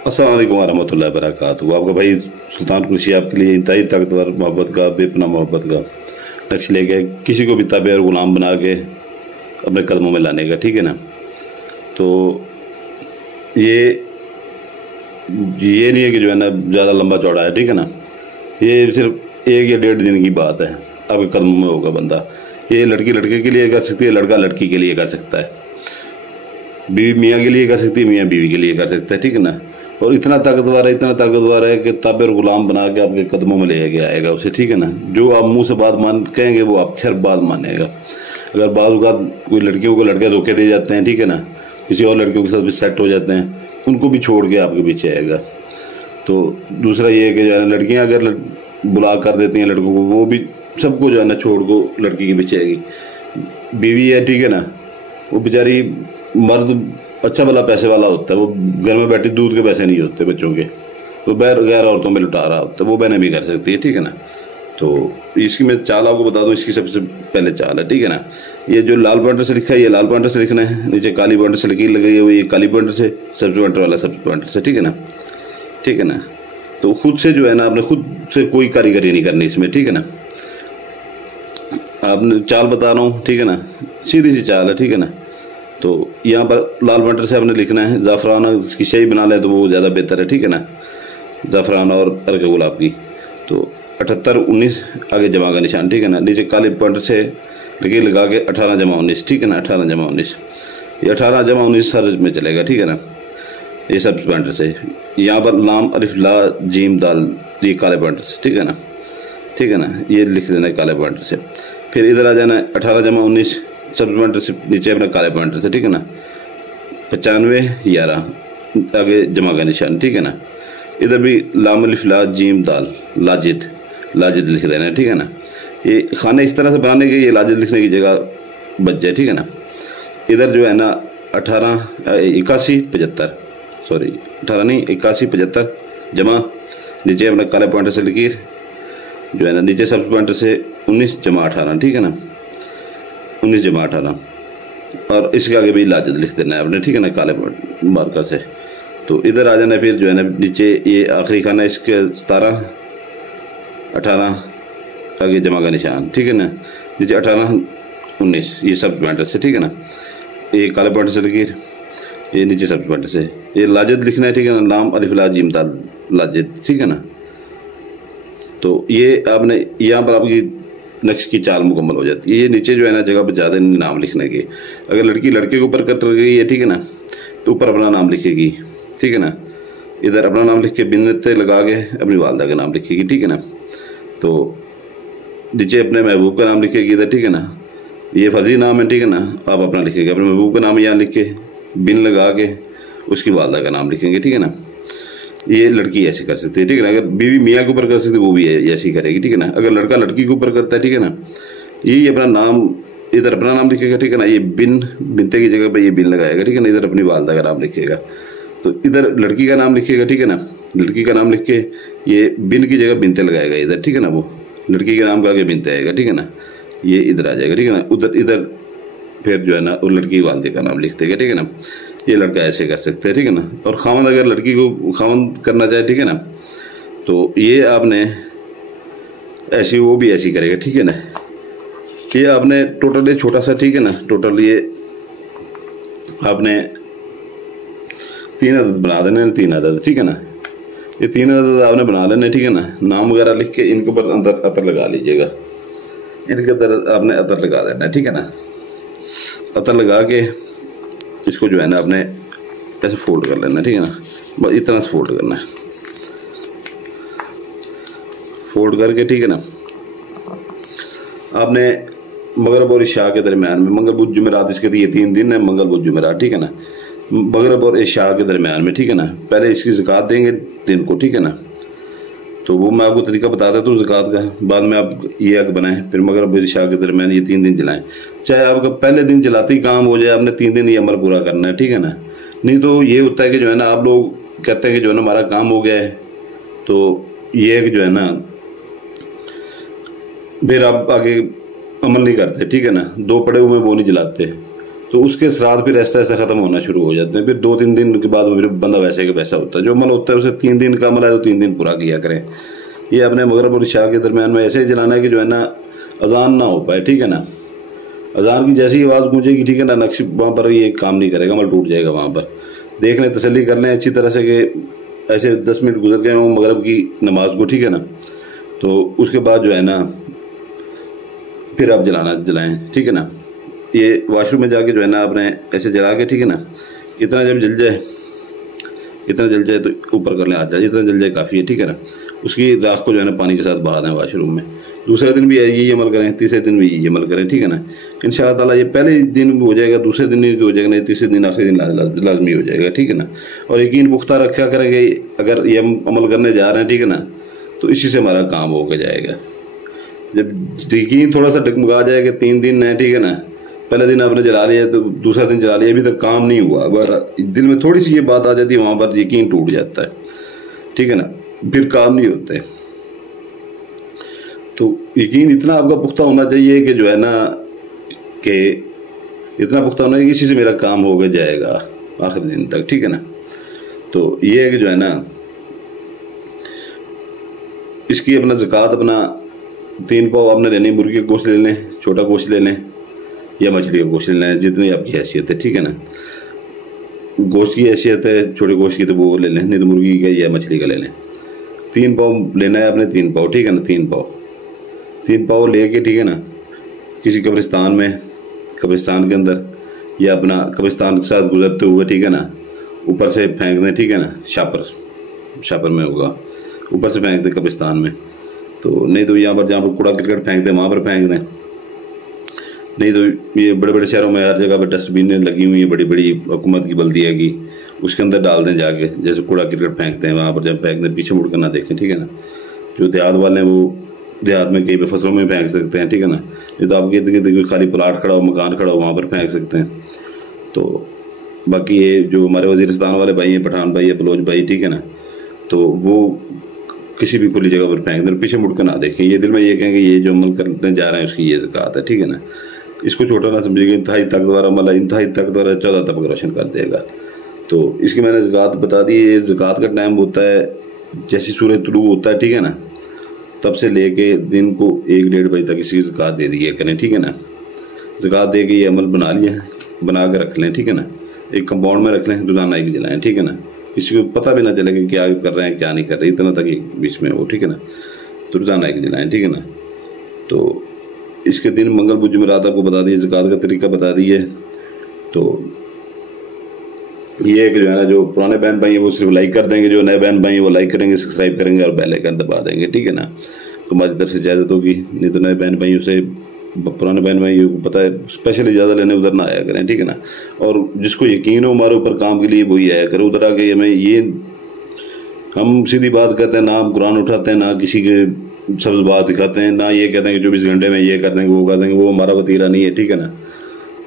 अस्सलाम वालेकुम रहमतुल्लाहि व बरकातहू। आपका भाई सुल्तान कुरैशी आपके लिए इंतहाई ताकतवर मोहब्बत का बेपनाह मोहब्बत का नक्श लेके किसी को भी ताबे और ग़ुलाम बना के अपने कदमों में लाने का, ठीक है ना। तो ये नहीं है कि जो है ना ज़्यादा लंबा चौड़ा है, ठीक है ना। ये सिर्फ 1 या 1.5 दिन की बात है, आपके कदमों में होगा बंदा। ये लड़की लड़के के लिए कर सकती है, लड़का लड़की के लिए कर सकता है, बीवी मियाँ के लिए कर सकती है, मियाँ बीवी के लिए कर सकता है, ठीक है ना। और इतना ताकतवर है कि ताबे और ग़ुलाम बना के आपके कदमों में ले के आएगा उसे, ठीक है ना। जो आप मुंह से बात कहेंगे वो आप खैर बात मानेगा। अगर बाज़ औक़ात कोई लड़कियों को लड़के धोखे दे जाते हैं, ठीक है ना, किसी और लड़कियों के साथ भी सेट हो जाते हैं, उनको भी छोड़ के आपके पीछे आएगा। तो दूसरा ये है कि जो है ना लड़कियाँ अगर बुला कर देती हैं लड़कों को, वो भी सबको जो है ना छोड़ को लड़की के पीछे आएगी। बीवी है, ठीक है ना, वो बेचारी मर्द अच्छा भला पैसे वाला होता है, वो घर में बैठी दूध के पैसे नहीं होते बच्चों के, तो गैर औरतों में लुटा रहा होता है, वो बहनें भी कर सकती है, ठीक है ना। तो इसकी मैं चाल आपको बता दूं, इसकी सबसे पहले चाल है, ठीक है ना। ये जो लाल पॉइंटर से लिखा है, ये लाल पॉइंटर से लिखना है, नीचे काली पॉइंटर से लकीर लगाई है, वो ये काली पॉइंटर से, सब्ज़ पॉइंटर वाला सब्ज़ पॉइंटर से, ठीक है ना, ठीक है ना। तो खुद से जो है ना आपने खुद से कोई कारीगरी नहीं करनी इसमें, ठीक है ना। आपने चाल बता रहा हूँ, ठीक है ना, सीधी सी चाल है, ठीक है ना। तो यहाँ पर लाल पॉइंटर से आपने लिखना है, ज़ाफ़रान की शई बना लें तो वो ज़्यादा बेहतर है, ठीक है ना, ज़ाफ़रान और अर्क गुलाब की। तो 78-19 आगे जमा का निशान, ठीक है ना। नीचे काले पॉइंटर से लकीर लगा के 18-19, ठीक है ना, 18-19, ये 18-19 हर में चलेगा, ठीक है ना। ये सब पॉइंटर से यहाँ पर लाम अलिफ ला जीम दाल, ये काले पॉइंटर से, ठीक है ना, ठीक है ना, ये लिख देना है काले पॉइंटर से। फिर इधर आ जाना है 18-19 सब पॉइंटर से नीचे अपने काले पॉइंटर से, ठीक है ना, 95-11 आगे जमा का निशान, ठीक है ना। इधर भी लाम अलिफ ला जीम दाल लाजिद लिख देना है, ठीक है ना। ये खाने इस तरह से बनाने के ये लाजिद लिखने की जगह बच जाए, ठीक है ना। इधर जो है ना 81-75 जमा, नीचे अपने काले पॉइंटर से लकीर जो है ना, नीचे सब पॉइंटर से 19-18, ठीक है ना, 19-18, और इसके आगे भी लाजिद लिख देना है आपने, ठीक है ना, काले मार्कर से। तो इधर आ जाना, फिर जो है ना नीचे ये आखिरी खाना, इसके 17-18 आगे जमा का निशान, ठीक है ना, नीचे 18-19 ये सब पॉइंटर से, ठीक है ना। ये काले पॉइंटर से लकीर, ये नीचे सब पॉइंटर से ये लाजिद लिखना है, ठीक है ना, लाम अलिफ ला जीम दाल लाजिद, ठीक है ना। तो ये आपने यहाँ पर आपकी नक्श की चाल मुकम्मल हो जाती है। ये नीचे जो है ना जगह पर ज़्यादा नाम लिखने के, अगर लड़की लड़के के ऊपर कट रही है, ठीक है ना, तो ऊपर अपना नाम लिखेगी, ठीक है ना। इधर अपना नाम लिख के बिन्नते लगा के अपनी वालदा का नाम लिखेगी, ठीक है ना। तो नीचे अपने महबूब का नाम लिखेगी इधर, ठीक है ना, ये फर्जी नाम है, ठीक है ना, आप अपना लिखेंगे, अपने महबूब का नाम यहाँ लिख के बिन लगा के उसकी वालदा का नाम लिखेंगे, ठीक है ना। ये लड़की ऐसी कर सकती है, ठीक है ना। अगर बीवी मियाँ के ऊपर कर सकती है वो भी ऐसी करेगी, ठीक है ना। अगर लड़का लड़की के ऊपर करता है, ठीक है ना, ये अपना नाम इधर अपना नाम लिखेगा, ठीक है ना, ये बिनते की जगह पे ये बिन लगाएगा, ठीक है ना। इधर अपनी वालदा का नाम लिखेगा, तो इधर लड़की का नाम लिखेगा, ठीक है ना, लड़की का नाम लिख के ये बिन की जगह बिनते लगाएगा इधर, ठीक है ना। वो लड़की के नाम का आगे बिनते आएगा, ठीक है ना, ये इधर आ जाएगा, ठीक है ना। उधर इधर फिर जो है ना वो लड़की वालदे का नाम लिख देगा, ठीक है ना। ये लड़का ऐसे कर सकते हैं, ठीक है ना। और खावंद अगर लड़की को खावंद करना चाहे, ठीक है ना, तो ये आपने ऐसी वो भी ऐसी करेगा, ठीक है ना। ये आपने टोटल ये छोटा सा, ठीक है ना, टोटल ये आपने 3 अदद बना देने, 3 अदद, ठीक है ना। ये 3 अदद आपने बना लेने, ठीक है ना। नाम वगैरह लिख के इनके ऊपर अंदर अतर लगा लीजिएगा, इनके अंदर आपने अतर लगा देना, ठीक है ना। अतर लगा के इसको जो है ना आपने ऐसे फोल्ड कर लेना, ठीक है ना, बस इतना से फोल्ड करना है, फोल्ड करके, ठीक है ना। आपने मगरब और इशा के दरमियान में, मंगल बुध जुमेरात इसके ये 3 दिन है, मंगल बुध जुमेरात, ठीक है ना, मगरब और इशा के दरमियान में, ठीक है ना, पहले इसकी ज़कात देंगे दिन को, ठीक है ना। तो वो मैं आपको तरीका बता देता हूँ ज़कात का, बाद में आप ये अग बनाएं, फिर मगरब और इशा के दरमियान ये 3 दिन जलाएं। चाहे आपका पहले दिन जलाते ही काम हो जाए, आपने 3 दिन ये अमल पूरा करना है, ठीक है ना। नहीं तो ये होता है कि जो है ना आप लोग कहते हैं कि जो है ना हमारा काम हो गया है, तो ये है कि जो है ना फिर आप आगे अमल नहीं करते, ठीक है ना। 2 पड़े हुए वो नहीं जलाते, तो उसके असरात फिर ऐसा ऐसा ख़त्म होना शुरू हो जाते हैं। फिर 2-3 दिन के बाद फिर बंदा वैसे का वैसा होता है। जो अमल होता है उसे 3 दिन का अमल है तो 3 दिन पूरा किया करें। ये अपने मगरब और इशा के दरमियान में ऐसे ही जलाना है कि जो है ना अजान ना हो पाए, ठीक है ना। अजान की जैसी आवाज़ गूंजेगी, ठीक है ना, नक्श वहाँ पर ये काम नहीं करेगा, अमल टूट जाएगा। वहाँ पर देख लें, तसल्ली कर लें अच्छी तरह से कि ऐसे 10 मिनट गुजर गए हों मगरब की नमाज को, ठीक है ना। तो उसके बाद जो है ना फिर आप जलाएं, ठीक है ना। ये वाशरूम में जाके जो है ना आपने ऐसे जला के, ठीक है ना, इतना जब जल जाए तो ऊपर कर लें, आ जाए, इतना जल जाए काफ़ी है, ठीक है ना। उसकी राख को जो है ना पानी के साथ बहा दें वाशरूम में। दूसरे दिन भी यही अमल करें, तीसरे दिन भी यही अमल करें, ठीक है ना। इंशाअल्लाह ताला ये पहले दिन भी हो जाएगा, दूसरे दिन भी हो जाएगा, नहीं तीसरे दिन आखिरी दिन लाजमी हो जाएगा, ठीक है ना। और यकीन पुख्ता रखा करेंगे, अगर ये अमल करने जा रहे हैं, ठीक है ना, तो इसी से हमारा काम होकर जाएगा। जब यकीन थोड़ा सा डगमगा जाएगा, 3 दिन है, ठीक है ना, पहले दिन आपने जला लिया तो दूसरा दिन जला लिया, अभी तक काम नहीं हुआ, दिल में थोड़ी सी ये बात आ जाती है, वहाँ पर यकीन टूट जाता है, ठीक है ना, फिर काम नहीं होते। तो यकीन इतना आपका पुख्ता होना चाहिए कि जो है ना कि इतना पुख्ता होना चाहिए कि इसी से मेरा काम हो जाएगा आखिरी दिन तक, ठीक है ना। तो ये है कि जो है ना इसकी अपना ज़कात अपना 3 पाव आपने लेनी, मुर्गी का गोश्त ले लें, छोटा गोश्त ले लें या मछली का गोश्त ले लें, जितनी आपकी हैसियत है, ठीक है ना। गोश्त की हैसियत है छोटे गोश्त की तो वो ले लें, नहीं तो मुर्गी का या मछली का ले लें। 3 पाव लेना है आपने, 3 पाव, ठीक है ना। 3 पाव लेके, ठीक है ना, किसी कब्रिस्तान के अंदर या अपना कब्रिस्तान के साथ गुजरते हुए, ठीक है ना, ऊपर से फेंक दें, ठीक है ना। शापर में होगा, ऊपर से फेंक दें कब्रिस्तान में। तो नहीं तो यहाँ पर जहाँ पर कूड़ा करकट फेंकते हैं वहाँ पर फेंक दें, नहीं तो ये बड़े बड़े शहरों में हर जगह पर डस्टबिन लगी हुई है, बड़ी बड़ी हुकूमत की बल्दिया की, उसके अंदर डाल दें जाके। जैसे कूड़ा करकट फेंकते हैं वहाँ पर जब फेंक दें, पीछे मुड़ कर ना देखें, ठीक है ना। जो देहात वाले हैं वो देहात में कहीं पे फसलों में फेंक सकते हैं, ठीक है ना। नहीं तो आपके इर्द गिर्द कोई खाली प्लाट खड़ा हो, मकान खड़ा हो, वहाँ पर फेंक सकते हैं। तो बाकी ये जो हमारे वजीरिस्तान वाले भाई हैं, पठान भाई है, बलोच भाई, ठीक है ना, तो वो किसी भी खुली जगह पर फेंक दें, पीछे मुड़कर ना देखें। ये दिल में ये कहेंगे ये जो अमल करने जा रहे हैं उसकी ये ज़कात है, ठीक है ना। इसको छोटा ना समझिएगा, इंतहाई ताकतवर अमल है, इंतहाई ताकतवर 14 तबक रोशन कर देगा। तो इसकी मैंने ज़कात बता दी। ये ज़कात का टाइम होता है जैसी सूरज तुलू होता है, ठीक है ना, तब से लेके दिन को 1-1.5 बजे तक इसकी ज़कात दे दिया करें, ठीक है ना। ज़कात दे के ये अमल बना लिया, बना कर रख लें, ठीक है ना। एक कंपाउंड में रख लें, रोज़ाना एक जलाएँ, ठीक है ना। किसी को पता भी ना चले कि क्या कर रहे हैं क्या नहीं कर रहे, इतना तक एक बीच में वो, ठीक है ना। तो रोज़ाना एक जलाएँ, ठीक है ना। तो इसके दिन मंगल बुध जुमेरात आपको बता दिए, ज़कात का तरीका बता दिए। तो ये है कि जो है ना जो पुराने बहन भाई हैं वो सिर्फ लाइक कर देंगे, जो नए बहन भाई हैं वो लाइक करेंगे, सब्सक्राइब करेंगे और बेल आइकन दबा देंगे, ठीक है ना। तो हमारी तरफ से इजाज़त होगी, नहीं तो नए बहन भाइयों से, पुराने बहन भाइयों को पता है स्पेशल इजाज़त लेने उधर ना आया करें, ठीक है ना। और जिसको यकीन हो हमारे ऊपर काम के लिए वही आया करे, उधर आके हमें ये हम सीधी बात करते हैं ना, हम कुरान उठाते हैं ना, किसी के सब्ज़ बात दिखाते हैं ना, ये कहते हैं कि 24 घंटे में ये कर देंगे वो कर देंगे, वो हमारा वतीरा नहीं है, ठीक है ना।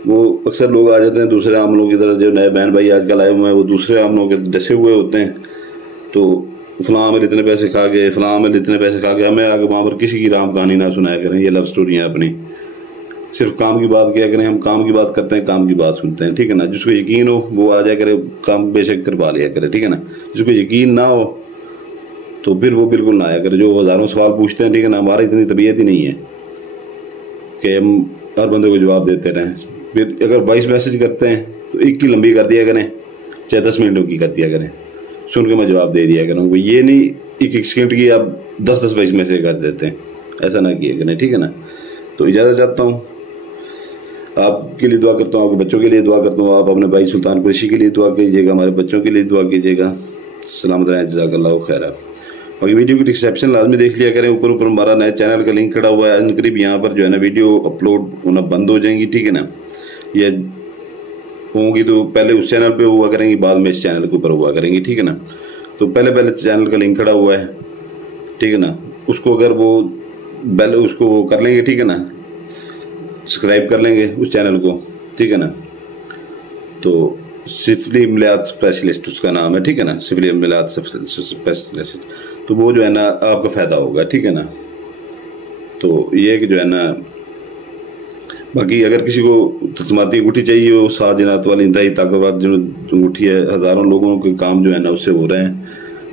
वो अक्सर लोग आ जाते हैं दूसरे आमलों की तरह, जो नए बहन भाई आजकल आए हुए हैं वो दूसरे आमलों के डसे हुए होते हैं। तो फ़लाँ में इतने पैसे खा गए, फ़लाँ में इतने पैसे खा गए, हमें आगे वहाँ पर किसी की राम कहानी ना सुनाया करें, ये लव स्टोरी है अपनी। सिर्फ काम की बात किया करें, हम काम की बात करते हैं, काम की बात सुनते हैं, ठीक है ना। जिसको यकीन हो वो आ जाए करे, काम बेशक करवा लिया करे, ठीक है ना। जिसको यकीन ना हो तो फिर वो बिल्कुल ना आया करे। जो हज़ारों सवाल पूछते हैं, ठीक है ना, हमारी इतनी तबीयत ही नहीं है कि हम हर बंदे को जवाब देते रहें। फिर अगर वॉइस मैसेज करते हैं तो एक की लंबी कर दिया करें, चाहे 10 मिनट की कर दिया करें, सुन के मैं जवाब दे दिया करूँ। ये नहीं एक सेकंड की आप 10-10 वॉइस मैसेज कर देते हैं, ऐसा ना किया करें, ठीक है ना। तो इजाज़त चाहता हूँ, आपके लिए दुआ करता हूँ, आपके बच्चों के लिए दुआ करता हूँ, आप अपने भाई सुल्तान कुरैशी के लिए दुआ कीजिएगा, हमारे बच्चों के लिए दुआ कीजिएगा। सलामत रहें, जज़ाकल्लाहु खैरा। और ये वीडियो की डिस्क्रिप्शन लाजमी देख लिया करें, ऊपर हमारा नए चैनल का लिंक खड़ा हुआ है, अनकरीब यहाँ पर जो है ना वीडियो अपलोड होना बंद हो जाएंगी, ठीक है ना। ये होंगी तो पहले उस चैनल पे हुआ करेंगी, बाद में इस चैनल के ऊपर हुआ करेंगी, ठीक है ना। तो पहले चैनल का लिंक खड़ा हुआ है, ठीक है ना, उसको अगर वो पहले उसको वो कर लेंगे, ठीक है ना, सब्सक्राइब कर लेंगे उस चैनल को, ठीक है ना। तो सिफली अमलियात स्पेशलिस्ट उसका नाम है, ठीक है ना, सिफली अमलियात स्पेशलिस्ट। तो वो जो है ना आपका फ़ायदा होगा, ठीक है ना। तो ये कि जो है ना बाकी अगर किसी को तस्माती अंगूठी चाहिए हो, 7 जिनात वाली इंतहाई ताकतवर जो अंगूठी है, हज़ारों लोगों के काम जो है ना उससे हो रहे हैं,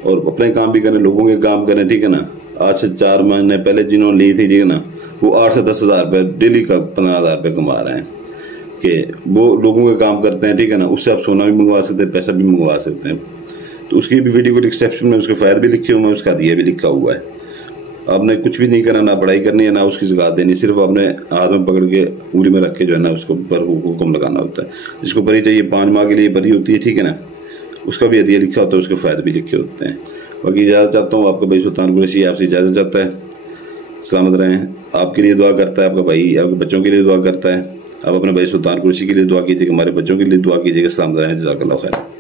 और अपने काम भी करें, लोगों के काम करें, ठीक है ना। आज से 4 महीने पहले जिन्होंने ली थी, ठीक है ना, वो 8 से 10 हज़ार रुपये डेली का 15,000 रुपये कमा रहे हैं कि वो लोगों के काम करते हैं, ठीक है ना। उससे आप सोना भी मंगवा सकते हैं, पैसा भी मंगवा सकते हैं। तो उसकी भी वीडियो को डिस्क्रिप्शन में उसके फ़ायदे भी लिखे हुए हैं, उसका दिया भी लिखा हुआ है। आपने कुछ भी नहीं करना, ना पढ़ाई करनी है, ना उसकी ज़कात देनी, सिर्फ आपने हाथ में पकड़ के उंगली में रख के जो है ना उसको ऊपर हुक्म लगाना होता है। जिसको बरी चाहिए 5 माह के लिए बरी होती है, ठीक है ना, उसका भी हदिया लिखा होता है, उसके फ़ायदे भी लिखे होते हैं। बाकी इजाज़त चाहता हूँ, आपका भाई सुल्तान कुरैशी आपसे इजाज़त चाहता है। सलामत रहें। आपके लिए दुआ करता है, आपका भाई आपके बच्चों के लिए दुआ करता है। आप अपने भाई सुल्तान कुरैशी के लिए दुआ कीजिएगा, हमारे बच्चों के लिए दुआ कीजिएगा। सलामत रहें। जज़ाकल्लाह खैर।